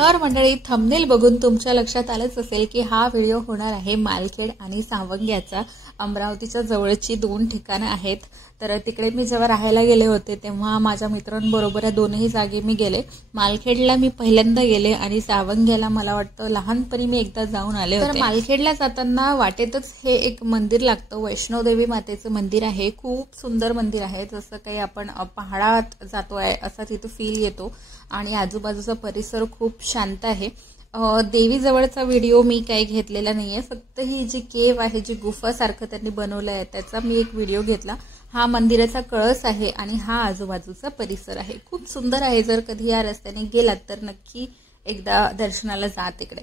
तर मंडळी, थंबनेल बघून तुमच्या लक्षात आलंच असेल की हा व्हिडिओ होणार आहे मालखेड आणि सावंग्याचा. अमरावतीच्या जवळची 2 ठिकाणं आहेत. तर तिकडे मी जेव्हा राहायला गेले होते तेव्हा माझ्या मित्रांबरोबर या दोनही जागी मी गेले. मालखेडला मी पहिल्यांदा गेले आणि सावंग्याला मला वाटतं लहानपणी मी एकदा जाऊन आले होते. तर मालखेडला जाताना वाटेतच हे एक मंदिर लागतं, वैष्णोदेवी मातेचं मंदिर आहे. खूप सुंदर मंदिर आहे, जसं काही आपण पहाडात जातोय असा तिथं फील येतो आणि आजूबाजूचा परिसर खूप शांत आहे. देवीजवळचा व्हिडिओ मी काही घेतलेला नाहीये, फक्त ही जी केव आहे, जी गुफा सारखं त्यांनी बनवलं आहे त्याचा मी एक व्हिडिओ घेतला. हा मंदिराचा कळस आहे आणि हा आजूबाजूचा परिसर आहे. खूप सुंदर आहे. जर कधी या रस्त्याने गेलात तर नक्की एकदा दर्शनाला जा तिकडे.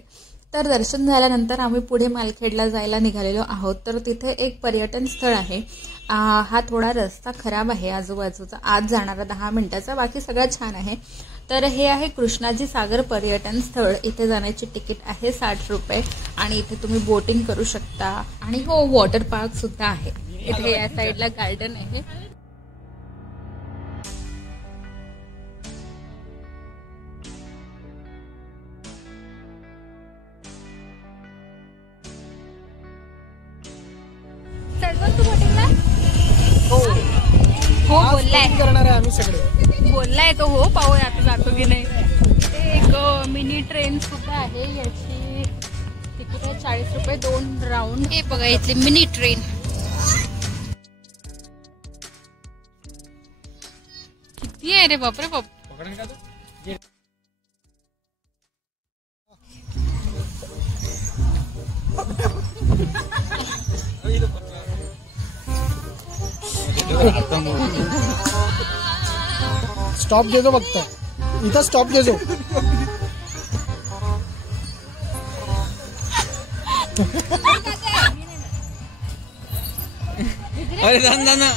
तर दर्शन झाल्यानंतर आम्ही पुढे मालखेडला जायला निघालेलो आहोत. तर तिथे एक पर्यटन स्थळ आहे. हा थोडा रस्ता खराब आहे आजूबाजूचा, आज जाणारा 10 मिनिटाचा, बाकी सगळं छान आहे. तर हे आहे कृष्णाजी सागर पर्यटन स्थळ. इथे जाण्याची तिकीट आहे 60 रुपये आणि इथे तुम्ही बोटिंग करू शकता आणि हो, वॉटर पार्क सुद्धा आहे. इथे या साईडला गार्डन आहे. तू बोटिंगला हो हो बोललाय, करणार आहे आम्ही सगळे, बोललाय तो. हो, पाहूया आता जातो की नाही. एक मिनी ट्रेन सुद्धा आहे, याची तिकीट आहे 40 रुपये 2 राऊंड. हे बघा इथली मिनी ट्रेन. किती आहे रे बापरे बाप. स्टॉप घेजो फक्त, इथं स्टॉप घेजो. अरे ना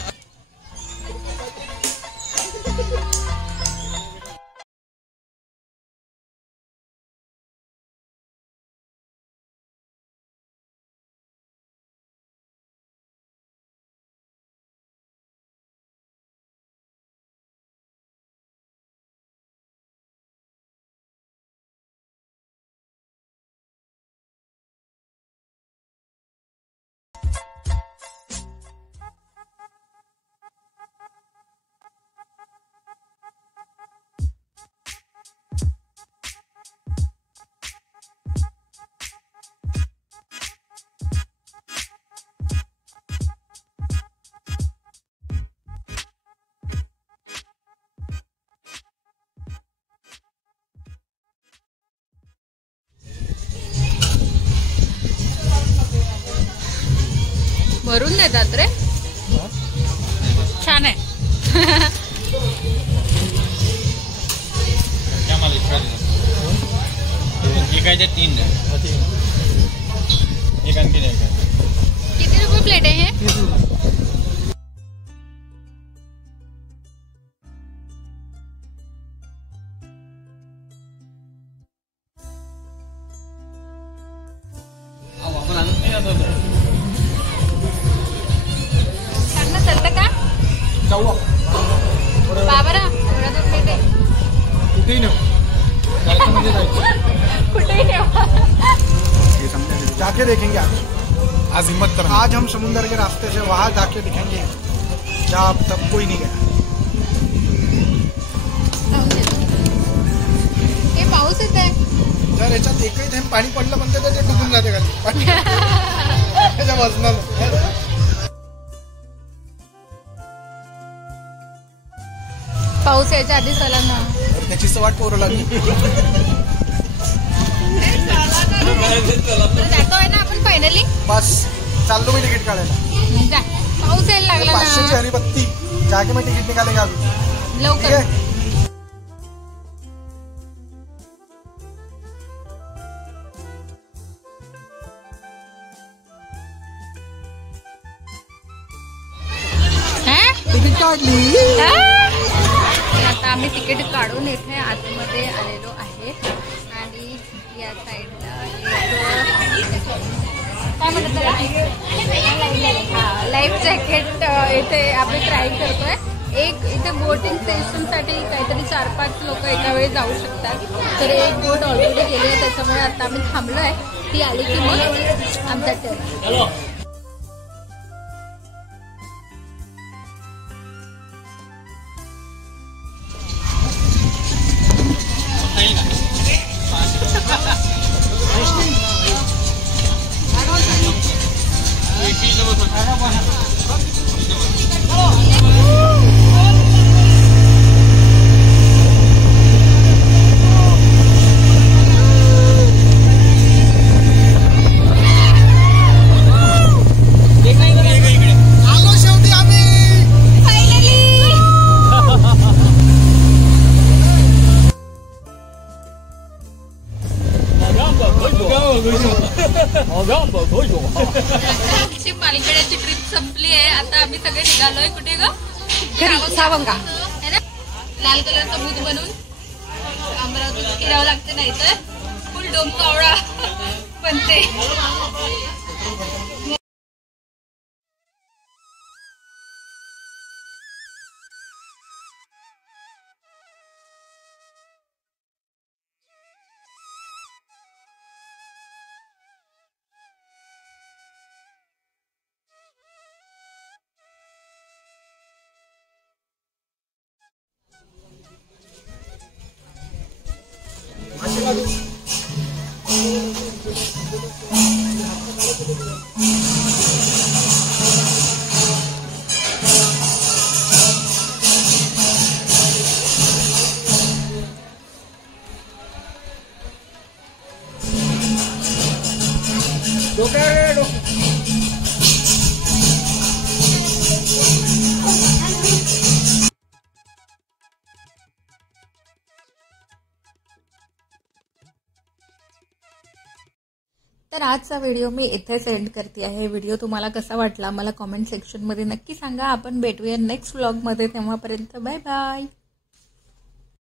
भरून देतात रे, छान आहे. किती रुपये प्लेट आहे हे? चलतं का बाबा? कुठेही नेऊ, कुठेही ठेवा. जाके देखेंगे आज हिम्मत कर. आज हम समुद्र के रास्ते से वहां जाके दिखेंगे जहाँ अब तक कोई नहीं गया. हे पाऊस येत आहे. जर याच्यात एकही थेंब पाणी पडलं म्हणते तर ते डुबून जाते खाली त्याच्या वजनानं. पाऊस यायच्या आधी चला ना. त्याची वाट पोरं लागली. जातोय ना आपण फायनली. बस चाललो मी तिकीट काढायला. पाऊस यायला लागला. 500ची हरिबत्ती जाके मैं तिकीट निकालेगा लवकर. तिकीट काढली. आता आम्ही तिकीट काढून इथे आतमध्ये आलेलो आहे आणि या साईडला काय म्हणतात लाईफ जॅकेट इथे आम्ही ट्राय करतोय. एक इथे बोटिंग सेशनसाठी काहीतरी 4-5 लोक एका वेळी जाऊ शकतात. तर एक बोट ऑलरेडी गेली आहे, त्याच्यामुळे आता आम्ही थांबलो आहे. ती आली की मग आमचा टर्न. आमची मालखेड्याची ट्रिप संपली आहे. आता आम्ही सगळे निघालोय. कुठे ग? सावंगा. लाल कलरचा भूत बनून अमरावतीत फिरावं लागते, नाही तर फुल डोंकावळा बनते. तर आजचा व्हिडिओ मी इथेच एंड करते आहे. व्हिडिओ तुम्हाला कसा वाटला मला कमेंट सेक्शनमध्ये नक्की सांगा. आपण भेटूया नेक्स्ट व्लॉगमध्ये. तेव्हापर्यंत बाय बाय.